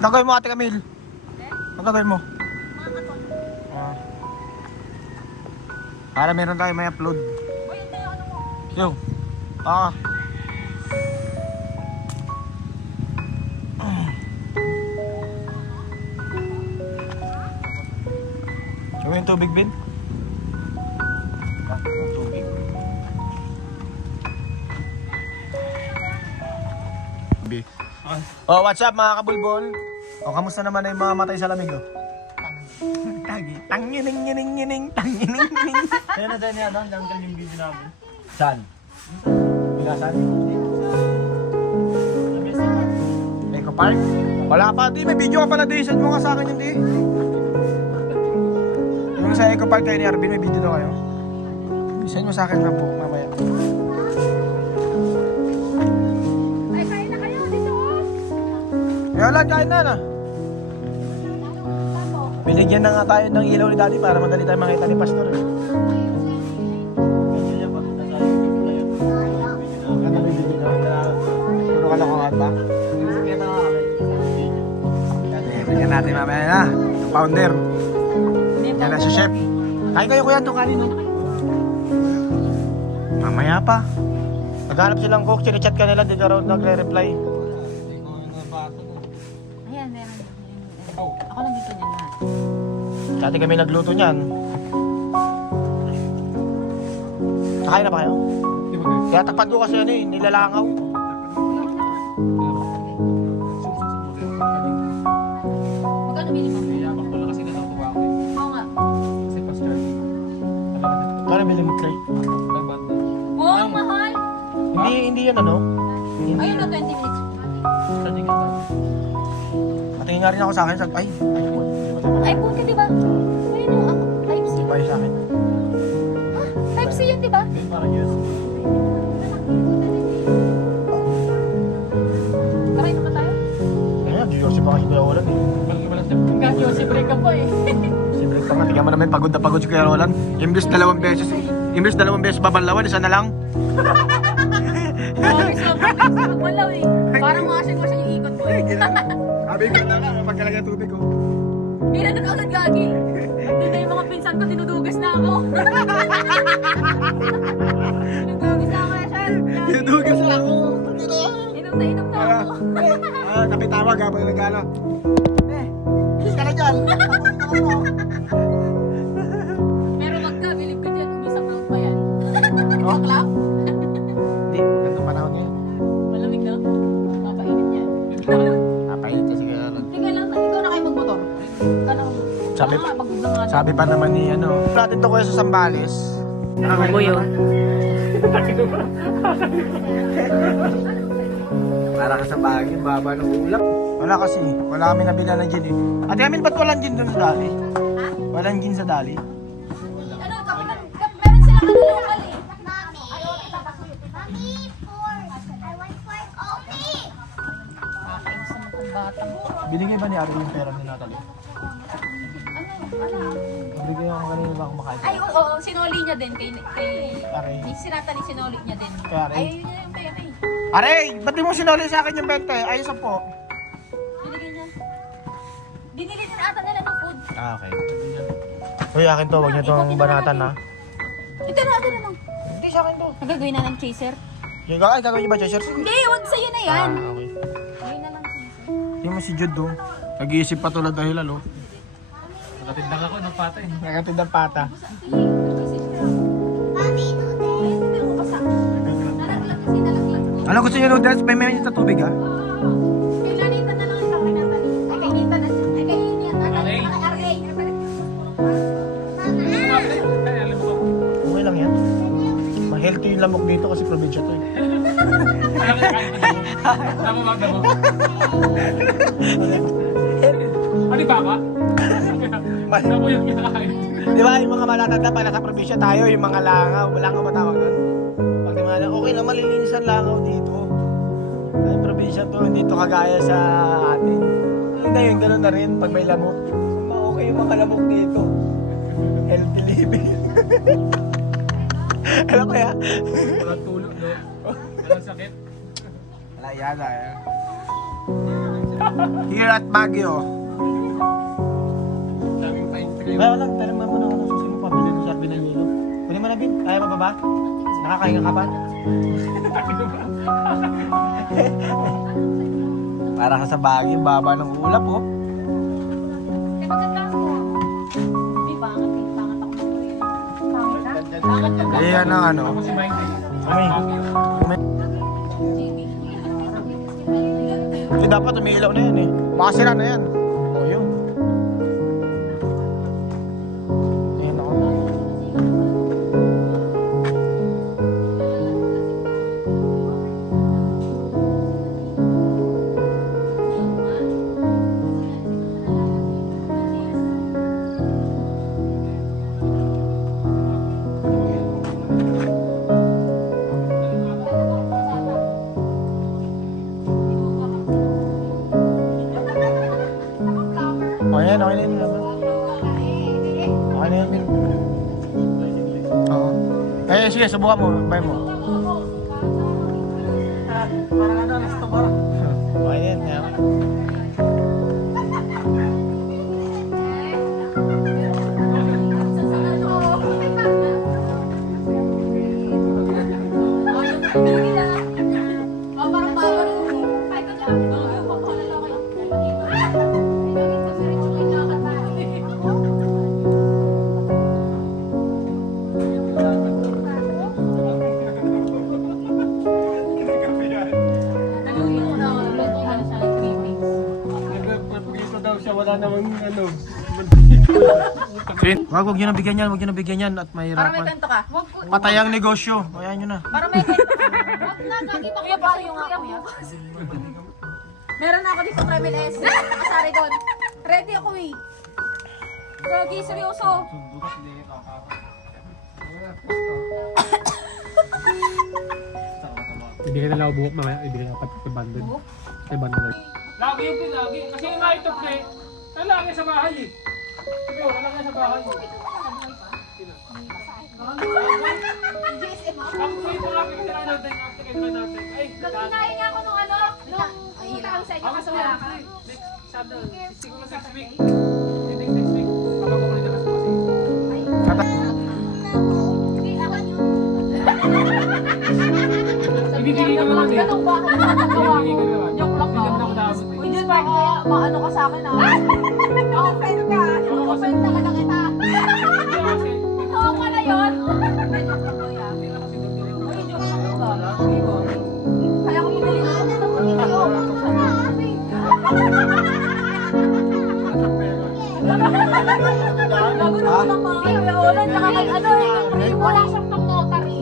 Gagawin mo, Ate Camille. Ang gagawin mo? Para meron tayo may upload. Yo. Sabi yung tubig, Ben? Tubig. Oh, what's up mga kabulbol? Oh, kamusta naman ay mga matay sa lamig, oh? Tangining. Kaya na dyan yan, hanggang yung video namin. Saan? Bilasan? Eco Park? Wala pa, di. May video ka pala, di. Send mo ka sa akin yun, di. Yung sa Eco Park kayo ni Arvin, may video daw kayo. Send mo sa akin na po, mamaya. Ay, kain na kayo dito. Wala, kain na. Binigyan na nga tayo ng ilaw ni Daddy para madali tayo makita ni Pastor. Puro ka lang ba? Bigyan natin mamaya na. Yung founder. Yan na si Chef. Kain kayo kuya itong kanin. Mamaya pa. Naghanap silang cook. Sinechat ka nila. Di ka raw nagre-reply. Ayan, meron. Ako lang dito niyan lahat. Dati kami nagluto niyan. Kakain na ba kayo? Kaya takpan ko kasi ano eh, nilalangaw. Magkano bili mo? Wala kasi natutuwa ako eh. Oo nga. Kasi Pastor. Kaya bili mo tray. Wow, mahal! Hindi yan ano? Ayun na, 20 minutes. Patingin nga rin ako sa akin. Ay, iPhone ka, di ba? Ayun o, Type-C. Bye sa akin. Ah, Type-C yun, di ba? Parang yes. Karay naman tayo? Ayan, Joseph pa kasi Kuya Roland eh. Hanggang Joseph break ka po eh. Siyempre ka nga, tingnan mo naman pagod na pagod si Kuya Roland. Imbes dalawang beses babanlawan, isa na lang. Grabe, sobrang magmalaw eh. Parang washing yung ikot ko eh. Sabi ko na lang, pagkalagay tubig ko. Hindi na doon agad gagil. Doon na yung mga pinsan ko, dinudugas na ako. Dinudugas na ako, Shan. Dinudugas na ako. Inom na ako. Napitawag habang nag-ano. Kiss ka na dyan. Pero magka, bilib ko dyan, umisang lang pa yan. Maklap? Hindi, magandang panahon ngayon. Malamig na. Papainit yan. Napahit kasi Kuya Roland. Teka lang, ikaw na kayo magmotor. Sabi pa naman ni ano. Natin to kuya sa Sambales. Buyo. Para ka sa bagay, baba ng ulap. Wala kasi, wala kami nabila na gin eh. Ate Amin, ba't walang gin doon sa dali? Ha? Walang gin sa dali. Ano, meron sila ka local eh. Mommy, I want for coffee. Nakakainis naman kong bata. Binigay ba ni Ari yung pera ni Natalie? Ano? Binigay ako kanina ba kumakain? Ay, oo, sinoli niya din kay Aray. si Natalie, sinoli niya din. Kay Aray? Ay, yun na yung pera eh. Aray! Ba't di mo sinuli sa akin yung 20? Ayos na po. Binigay niya. Binili din ata nila ng food. Ah, okay. Uy, akin to. Huwag niyo itong banatan ha. Ito na, lang. Hindi sa akin to. Nagagawin na ng chaser. Ay, gagawin niyo ba, Cheshire? Sige. Hindi, wag sa'yo na yan. Okay. Gawin na ng chaser. Yung mo si Jude do. Nag-iisip pa tulad dahil ano. Nakatid lang ako ng pata eh. Nakatid ng pata. Mommy, do this. Hindi mo basa. Nalaglag kasi, nalaglag ko. Ano gusto niyo noodles? May minute na tubig ha? Kailanita na lang ito kay Natalie. Ay, kainita na. Ay, kainit. Aray. Aray. Kaya alam mo ko. Okay lang yan. Ma-healthy yung lamok dito kasi probinsya to eh. Tama ba mo? Ano ba ka? Ano yung kinakain? Di ba yung mga malatanda pa nasa probinsya tayo, yung mga langaw. Langaw ba tawag doon? Pag di mga okay lang, malilinis ang langaw dito. Ay, probinsya to, hindi to kagaya sa atin. Hindi yun, gano'n na rin pag may lamok. Okay yung mga lamok dito. Healthy living. Alam ko ya? Walang tulog, no? Walang sakit. Wala yata eh. Here at Baguio. Daming pine tree. Kaya lang, pero mo na ako ng susi mo, pabili ng sarbi ng yelo. Pwede mo na, Bin? Kaya mo ba ba? Nakakahinga ka ba? Para ka sa Baguio, baba ng ulap, oh. Eh, maganda ako. Di bangat eh. Bangat ako. Bangat na? Bangat na. Ayan ang ano. Ako si Mike. Eh, dapat umiilaw na yan eh. Makasira na yan. O, yun. Ayan ako. O, ayan. Okay na yun. Okay na yun, Bin. Oo. Eh, sige, subukan mo. Buy mo. Parang ano, last to parang. Okay na yun. Ayan. Nagpapagito daw siya, wala namang ano. Wag nyo nabigyan yan. Wag nyo nabigyan yan. At Para may mahirapan. kwento ka. Patay ang negosyo. Ayan nyo na. Para may kwento ka. Wag na, nakita ko pa yung kuya. Meron na ako dito Travel S. Nakasari doon. Ready ako eh. Gagi, seryoso. Ibigay na lang ako buhok mamaya, ibigay na pati kay Bandon. Kay Bandon. Lagi yung pinagi. Kasi yung nga ito pre, lalaki sa bahay eh. Sige, lalaki sa bahay. Ako dito lang pinitira natin, after natin. Ay, Kinain niya ako nung ano, nung utang sa inyo ako kasi sa wala ka. next Sunday, siguro next week. Hindi next week. Papakulit na kasi. Hindi, ako yun. Ibibigay ka naman eh. Ganun ba? Ano ba nagawa Ibibigay ko? ka naman. Joke lang Hindi ba? naman ako dapat eh. Uy, dyan ba maano ka sa akin ah? Open ka. Open talaga kita. Hindi kasi, Oo ka na yun. Ay, joke lang ba yan? Uy, joke lang ba? Kaya ko bumili na ako ng video. Bago na ako ng mga kaya ulan, tsaka kay ano eh. Wala siyang pang notary.